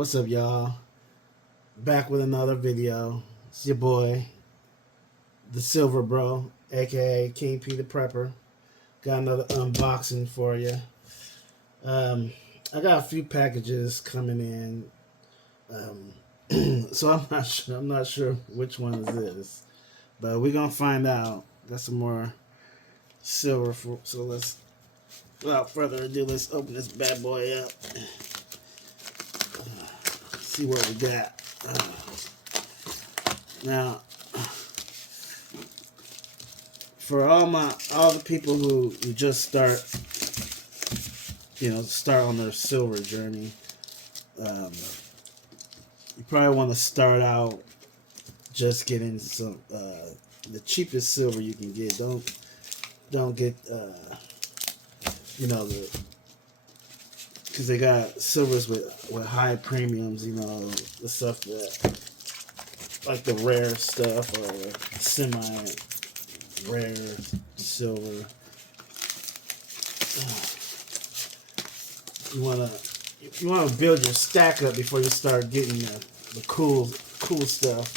What's up, y'all? Back with another video. It's your boy, the Silver Bro, aka King P the Prepper. Got another unboxing for you. I got a few packages coming in, so I'm not sure which one is this, but we're gonna find out. Got some more silver, so let's, without further ado, let's open this bad boy up. See what we got. Now, for all the people who just start on their silver journey, you probably want to start out just getting some the cheapest silver you can get. Don't get because they got silvers with high premiums. The stuff that, like the rare stuff or semi-rare silver. You wanna build your stack up before you start getting the cool stuff.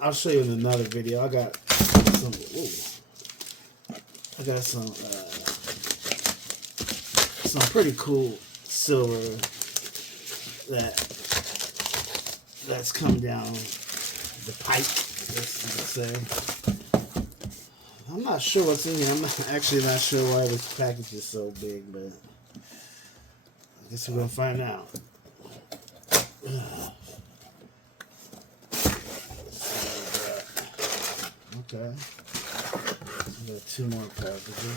I'll show you in another video. I got some pretty cool silver that's come down the pipe, I guess you could say. I'm not sure what's in here. I'm actually not sure why this package is so big, but I guess we're gonna find out. Okay. We got two more packages.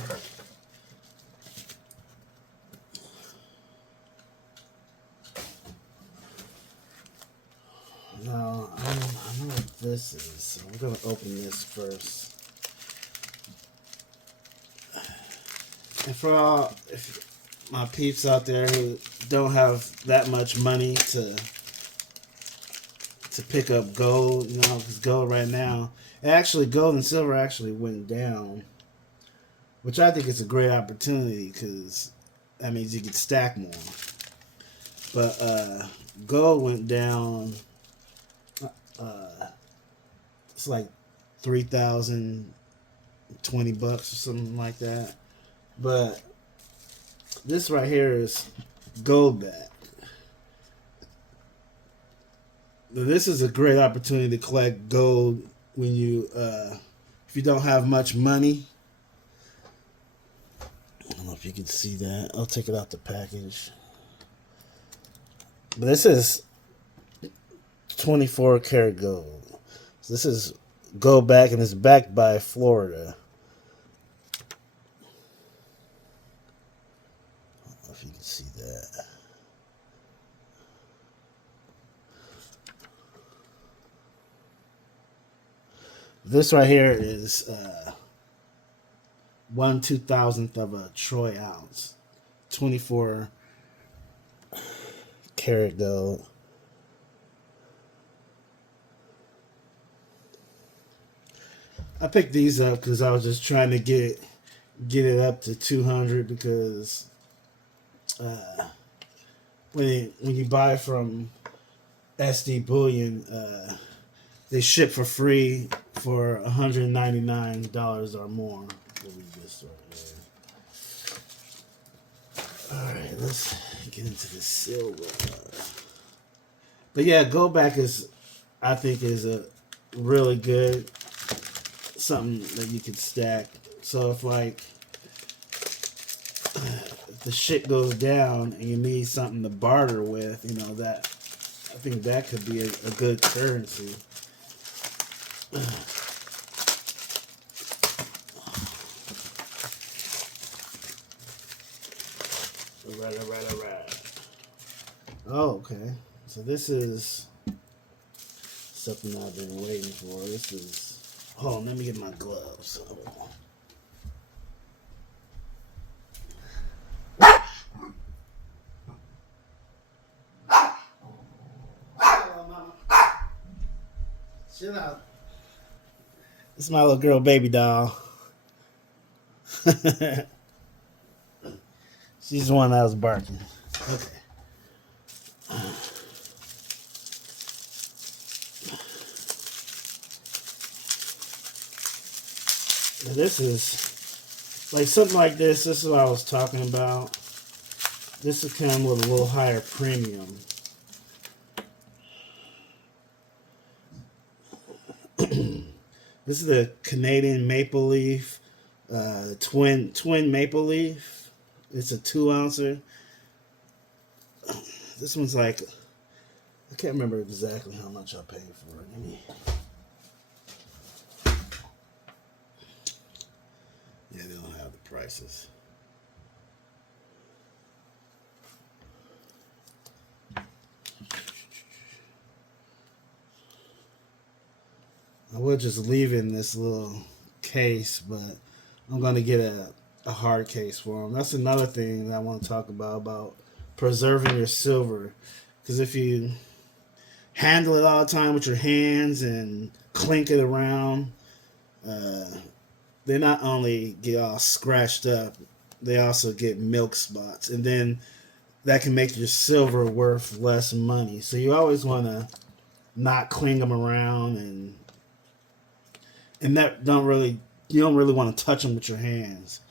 Now, I know what this is, so I'm going to open this first. And for all my peeps out there who don't have that much money to pick up gold, because gold right now, gold and silver actually went down, which I think is a great opportunity because that means you can stack more. But gold went down. It's like $3,020 or something like that. But this right here is gold back. This is a great opportunity to collect gold when you if you don't have much money. I don't know if you can see that. I'll take it out the package. But this is 24 karat gold. So this is gold back, and it's backed by Florida. I don't know if you can see that. This right here is 1/2000th of a troy ounce, 24 karat gold. I picked these up because I was just trying to get it up to 200 because when you buy from SD Bullion, they ship for free for $199 or more. We'll read this right here. All right, let's get into the silver. But yeah, gold back I think is a really good something that you could stack. So if the shit goes down and you need something to barter with, that I think that could be a good currency. All right. Oh, okay. So this is something I've been waiting for. This is. Hold on, let me get my gloves. Hello, Mama. Chill out. This is my little girl baby doll. She's the one that was barking. Okay. Now this is like something like this. This is what I was talking about. This will come with a little higher premium. This is the Canadian Maple Leaf, twin Maple Leaf. It's a 2-ouncer. This one's like, I can't remember exactly how much I paid for it. Yeah, they don't have the prices. I would just leave it in this little case, but I'm going to get a hard case for them. That's another thing that I want to talk about preserving your silver. Because if you handle it all the time with your hands and clink it around, they not only get all scratched up, they also get milk spots. And then that can make your silver worth less money. So you always want to not cling them around and that you don't really want to touch them with your hands.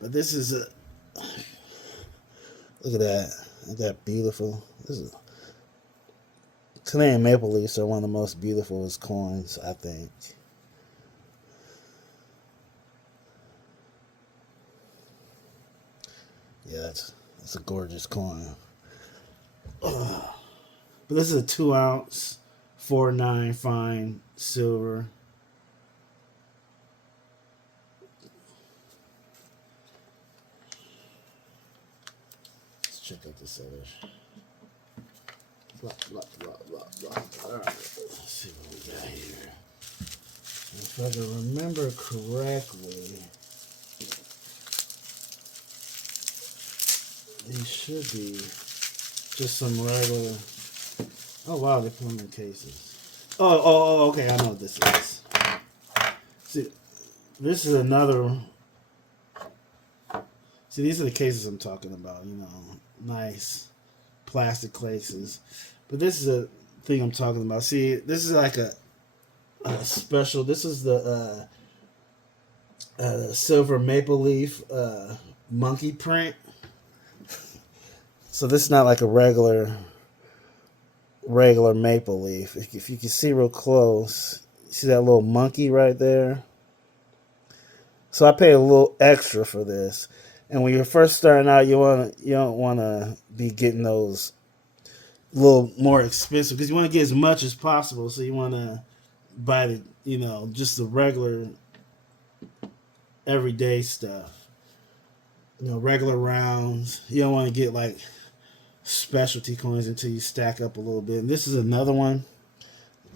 But this is a, look at that. Isn't that beautiful? This is Canadian Maple Leafs are one of the most beautiful coins, I think. Yeah, that's a gorgeous coin. But this is a 2-ounce, 4.9 fine silver. Let's check out this other. All right, let's see what we got here. If I can remember correctly, these should be just some regular. Oh wow, they put them in cases. Oh, okay, I know what this is. See, this is another. See, these are the cases I'm talking about. You know, nice plastic cases. But this is a thing I'm talking about. See, this is like a special. This is the silver maple leaf monkey print. So this is not like a regular maple leaf. If you can see real close, see that little monkey right there? So I paid a little extra for this. And when you're first starting out, you don't want to be getting those a little more expensive because you want to get as much as possible. So you want to buy just the regular everyday stuff. Regular rounds. You don't want to get like specialty coins until you stack up a little bit. And this is another one.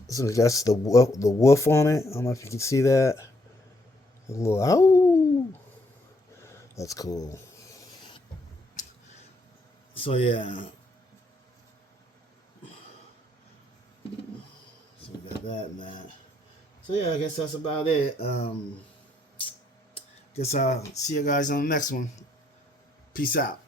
So that's the wolf on it. I don't know if you can see that. A little ow. That's cool. So yeah. So we got that and that. So yeah, I guess that's about it. Guess I'll see you guys on the next one. Peace out.